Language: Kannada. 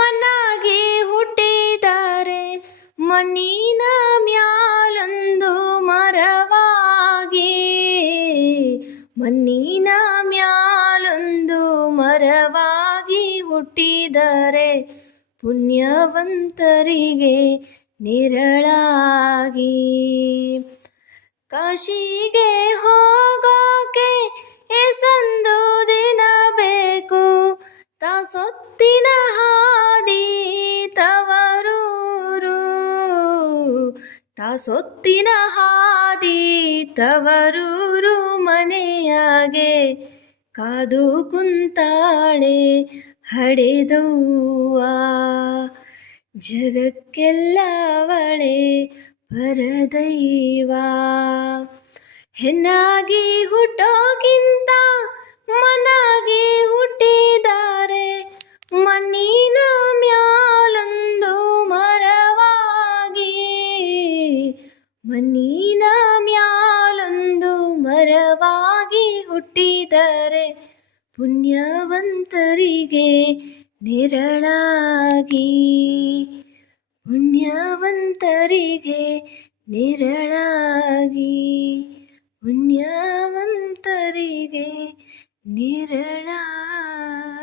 ಮನಾಗಿ ಹುಟ್ಟಿದರೆ ಮಣ್ಣಿನ ಮ್ಯಾಲೊಂದು ಮರವಾಗಿ. ಮಣ್ಣಿನ ಮ್ಯಾಲೊಂದು ಮರವಾಗಿ ಹುಟ್ಟಿದರೆ ಪುಣ್ಯವಂತರಿಗೆ ನಿರಳಾಗಿ. ಕಾಶಿಗೆ ಹೋಗೋಕೆ ಎಸಂದು ದಿನ ಬೇಕು ತಾ ಸೊತ್ತಿನ ಹಾದಿ ತಾ ಸೊತ್ತಿನ ಹಾದಿ ತವರೂರು ಮನೆಯಾಗೆ ಕಾದು ಕುಂತಾಳೆ ಹಡೆದವ್ವ. ಜಗಕ್ಕೆಲ್ಲ ಅವಳೆ ಪರದೈವ. ಹೆನ್ನಾಗಿ ಹುಟ್ಟೋಗಿಂತ ಮಣ್ಣಿನ ಮ್ಯಾಲೊಂದು ಮರವಾಗಿ ಹುಟ್ಟಿದರೆ ಪುಣ್ಯವಂತರಿಗೆ ನಿರಳಾಗಿ. ಪುಣ್ಯವಂತರಿಗೆ ನಿರಳಾಗಿ. ಪುಣ್ಯವಂತರಿಗೆ ನಿರಳಾಗಿ.